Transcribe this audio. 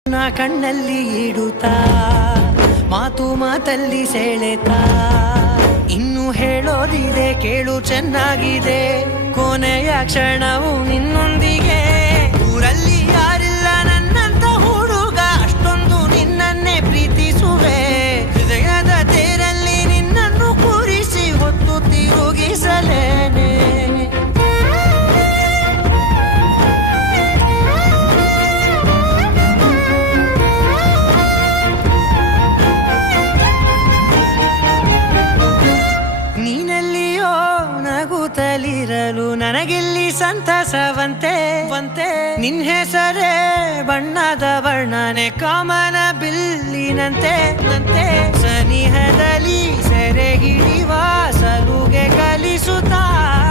ಕಣ್ಣಲ್ಲಿ ಇಡುತ್ತಾ ಮಾತು ಮಾತಲ್ಲಿ ಸೆಳೆತಾ ಇನ್ನು ಹೇಳೋದಿದೆ ಕೇಳು ಚೆನ್ನಾಗಿದೆ ಕೊನೆಯ ಕ್ಷಣವು ನಿನ್ನೊಂದಿಗೆ ಊರಲ್ಲಿ ಯಾರಿಲ್ಲ ನನ್ನಂತ ಹುಡುಗ ಅಷ್ಟೊಂದು ನಿನ್ನನ್ನೇ ಪ್ರೀತಿಸುವೆ ಹೃದಯದ ತೇರಲ್ಲಿ ನಿನ್ನನ್ನು ಕೂರಿಸಿ ಹೊತ್ತು ತಿರುಗಿಸಲೇನೆ ನಗುತ್ತಲಿರಲು ನನಗಿಲ್ಲಿ ಸಂತಸವಂತೆ ನಿನ್ ಹೆಸರೇ ಬಣ್ಣದ ವರ್ಣನೆ ಕಾಮನ ಬಿಲ್ಲಿನಂತೆ ಸನಿಹದಲ್ಲಿ ಸೆರೆ ಹಿಡಿಯುವ ಸಲುಗೆ ಕಲಿಸುತ್ತಾ